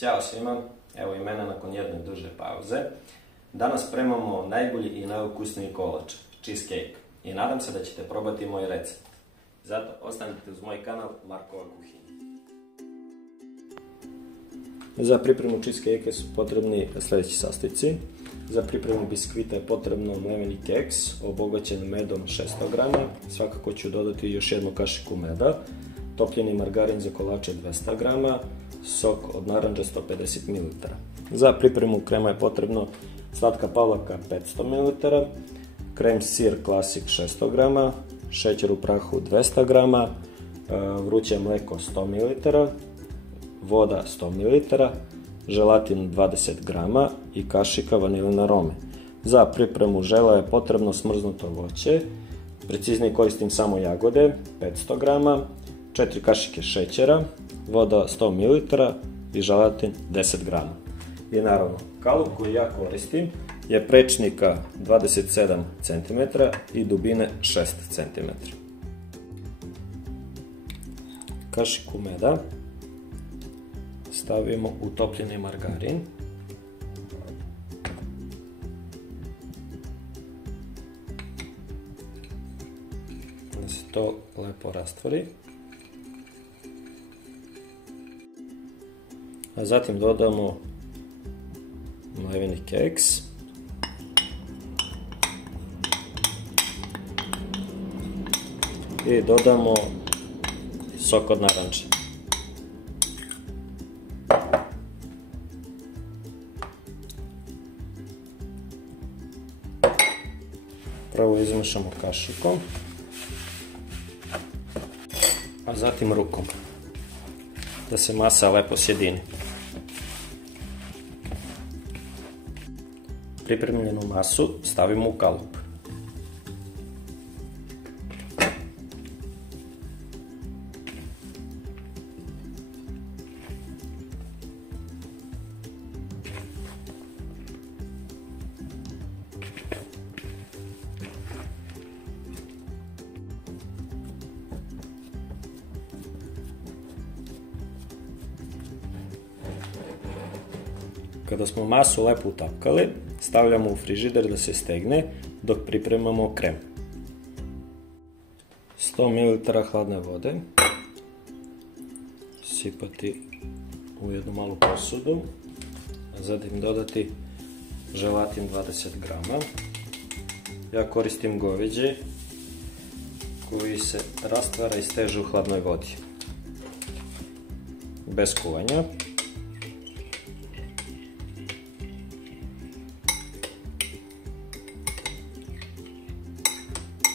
Ćao svima, evo i mene nakon jedne duže pauze. Danas spremamo najbolji i najukusniji kolač, cheesecake, i nadam se da ćete probati moj recept. Zato ostanite uz moj kanal Markova kuhinja. Za pripremu cheesecake su potrebni sljedeći sastojci. Za pripremu biskvita je potrebno mleveni keks obogaćen medom 600 g, svakako ću dodati još jednu kašiku meda, topljeni margarin za kolače 200 g, sok od naranđa 150 ml. Za pripremu krema je potrebno slatka pavlaka 500 ml, krem sir klasik 600 g, šećer u prahu 200 g, vruće mlijeko 100 ml, voda 100 ml, želatin 20 g i kašika vaniline arome. Za pripremu žela je potrebno smrznuto voće, preciznije koristim samo jagode 500 g, 4 kašike šećera, voda 100 ml i želatin 10 g. I naravno, kalup koji ja koristim je prečnika 27 cm i dubine 6 cm. Kašiku meda stavimo u topljeni margarin. Da se to lepo rastvori. A zatim dodamo mleveni keks. I dodamo sok od naranče. Prvo izmešamo kašikom, a zatim rukom, da se masa lepo sjedini. Pripremljenu masu stavimo u kalup. Kada smo masu lepo utapkali, stavljamo u frižider da se stegne dok pripremamo krem. 100 ml hladne vode sipati u jednu malu posudu, a zatim dodati želatin 20 g. Ja koristim goveđe koji se rastvara i steže u hladnoj vodi, bez kuvanja.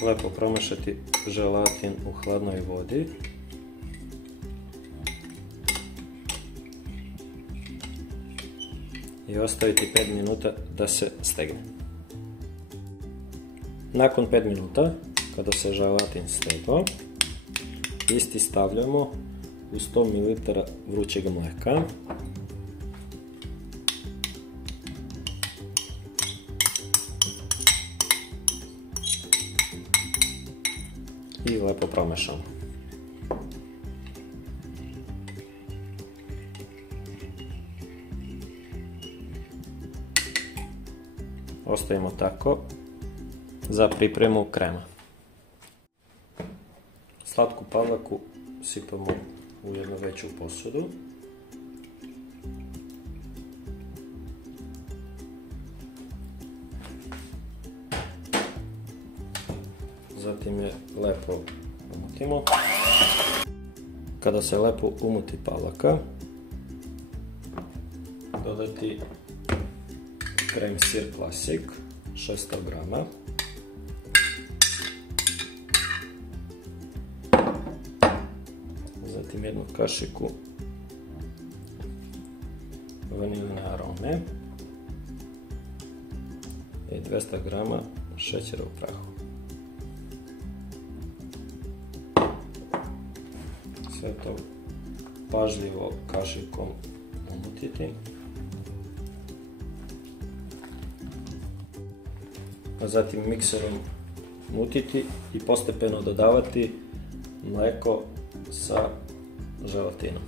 Lepo promešati želatin u hladnoj vodi. I ostaviti 5 minuta da se stegne. Nakon 5 minuta, kada se želatin stegao, isti stavljamo u 100 ml vrućeg mlijeka. I lepo promešamo. Ostavimo tako za pripremu krema. Slatku pavlaku sipamo u jednu veću posudu. Zatim je lepo umutimo. Kada se lepo umuti pavlaka, dodati krem sir klasik 600 g, zatim jednu kašiku vaniline arome i 200 g šećera u prahu. Sve to pažljivo kašikom umutiti. A zatim mikserom mutiti i postepeno dodavati mlijeko sa želatinom.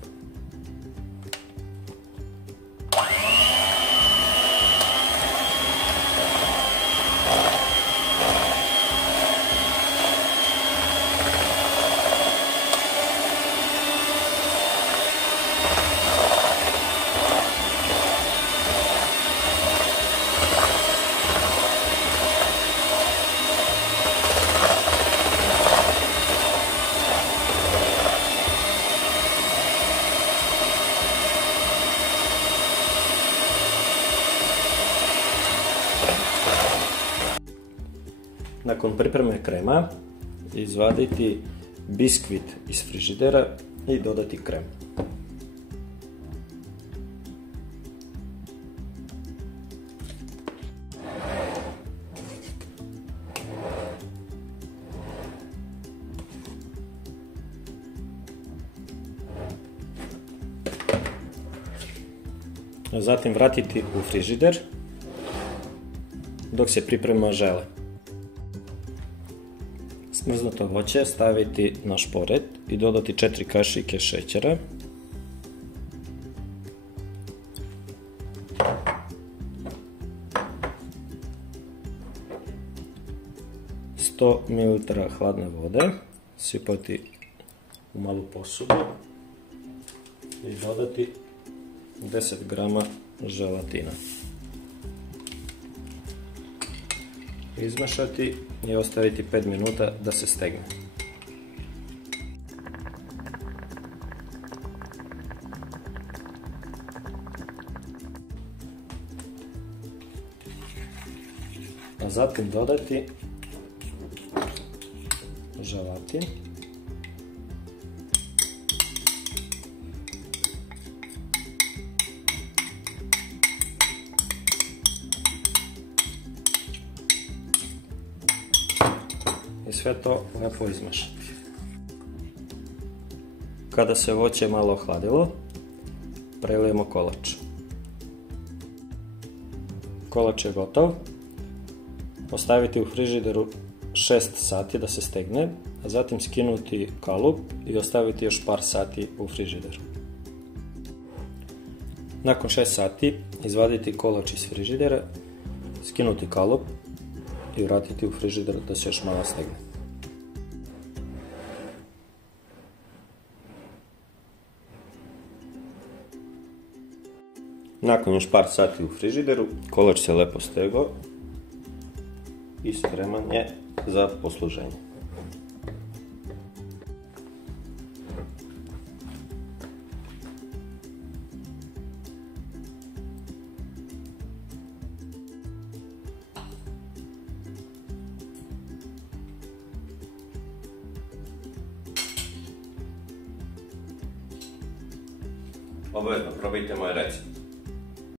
Nakon pripreme krema, izvaditi biskvit iz frižidera i dodati krem. Zatim vratiti u frižider dok se priprema žele. Smrznuto voće staviti na šporet i dodati 4 kašike šećera, 100 ml hladne vode, sipati u malu posudu i dodati 10 grama želatina. Izmešati i ostaviti 5 minuta da se stegne. A zatim dodati želatin. I sve to lepo izmešati. Kada se voće malo ohladilo, prelijemo kolač. Kolač je gotov. Ostaviti u frižideru 6 sati da se stegne, a zatim skinuti kalup i ostaviti još par sati u frižideru. Nakon 6 sati izvaditi kolač iz frižidera, skinuti kalup i vratiti u frižider da se još malo stegne. Nakon još par sati u frižideru, kolač se lepo stegao i spreman je za posluženje. Obavezno probajte moj recept.